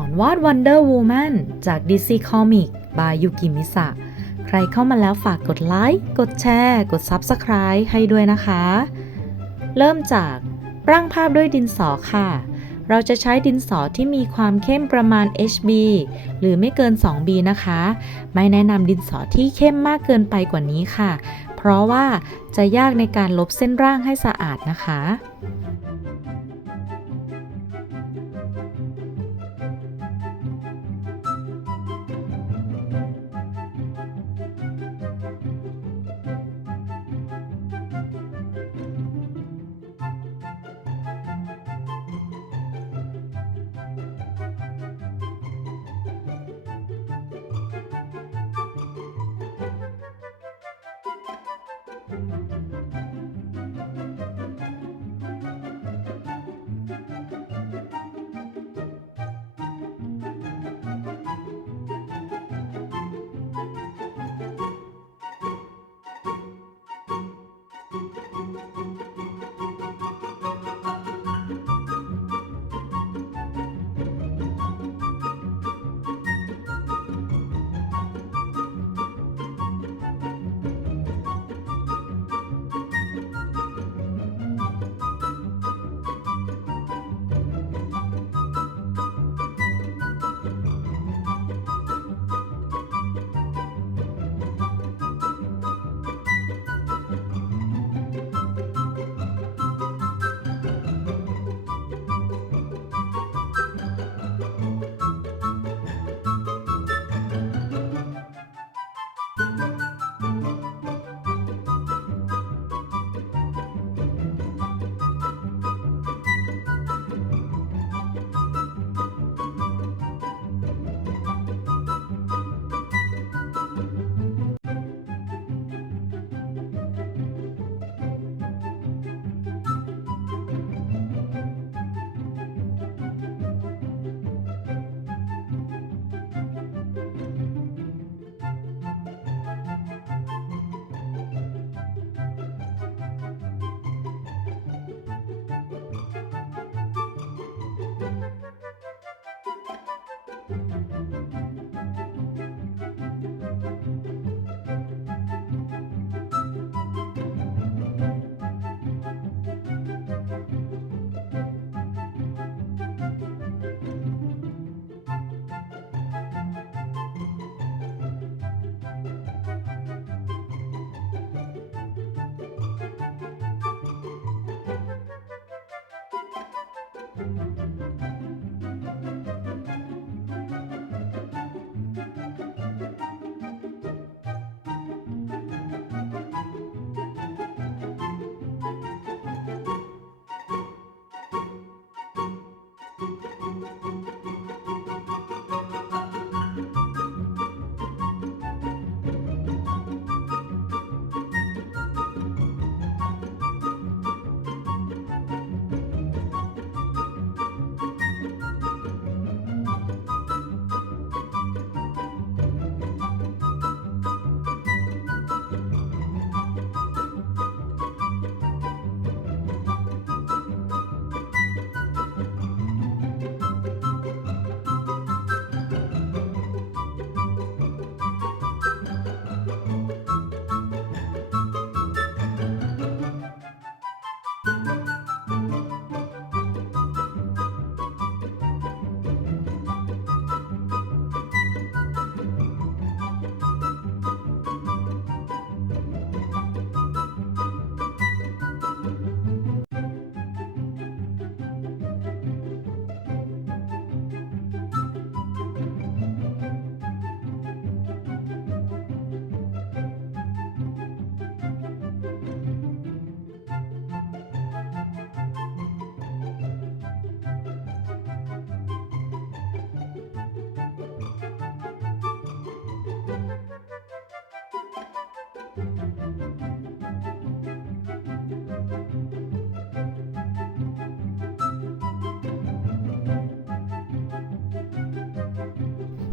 อนวาด Wonder Woman จาก DC Comic by Yuki Misa ใครเข้ามาแล้วฝากกดไลค์ กดแชร์ กด Subscribe ให้ด้วยนะคะ เริ่มจากร่างภาพด้วยดินสอค่ะ เราจะใช้ดินสอที่มีความเข้มประมาณ HB หรือไม่เกิน 2B นะคะ ไม่แนะนำดินสอที่เข้มมากเกินไปกว่านี้ค่ะ เพราะว่าจะยากในการลบเส้นร่างให้สะอาดนะคะ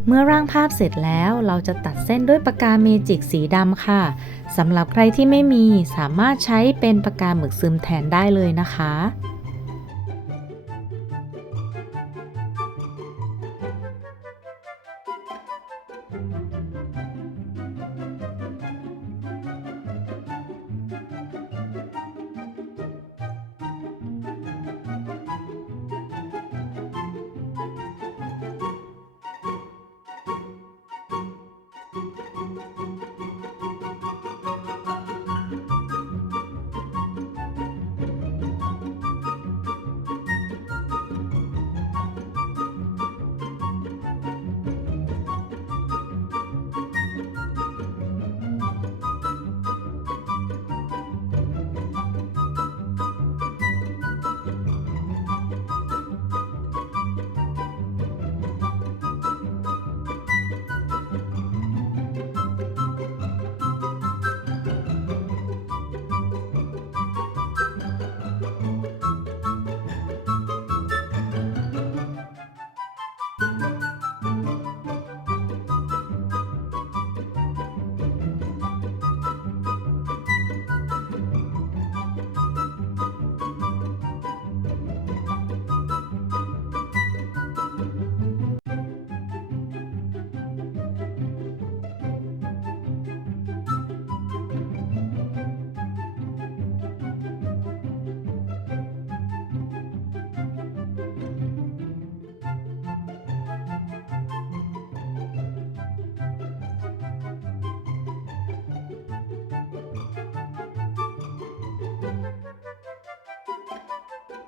เมื่อร่างภาพเสร็จแล้วเราจะตัดเส้นด้วยปากกาเมจิกสีดำค่ะสำหรับใครที่ไม่มีสามารถใช้เป็นปากกาหมึกซึมแทนได้เลยนะคะ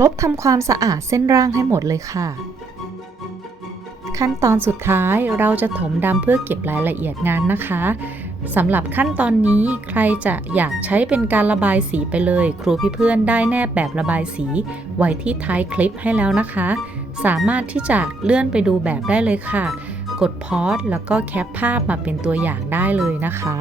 ลบทำความสะอาดเส้นร่างให้หมดเลยค่ะ ขั้นตอนสุดท้ายเราจะถมดำเพื่อเก็บรายละเอียดงานนะคะสำหรับขั้นตอนนี้ใครจะอยากใช้เป็นการระบายสีไปเลย ครูพี่เพื่อนได้แนบแบบระบายสี ไว้ที่ท้ายคลิปให้แล้วนะคะ สามารถที่จะเลื่อนไปดูแบบได้เลยค่ะ กดพอสแล้วก็แคปภาพมาเป็นตัวอย่างได้เลยนะคะ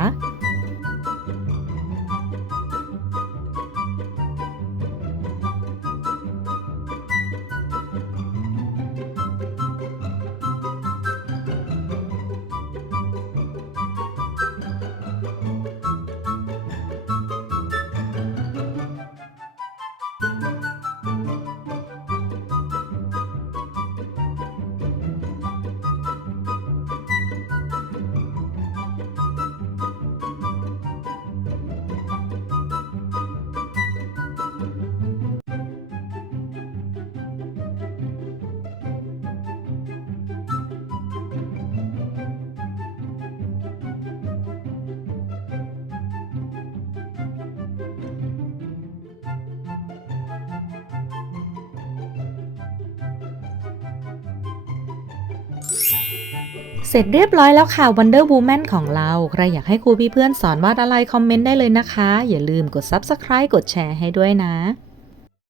เสร็จเรียบร้อยแล้วค่ะ Wonder Woman ของเรา ใครอยากให้ครูพี่เพื่อนสอนวาดอะไรคอมเมนต์ได้เลยนะคะ อย่าลืมกด Subscribe กดแชร์ให้ด้วยนะ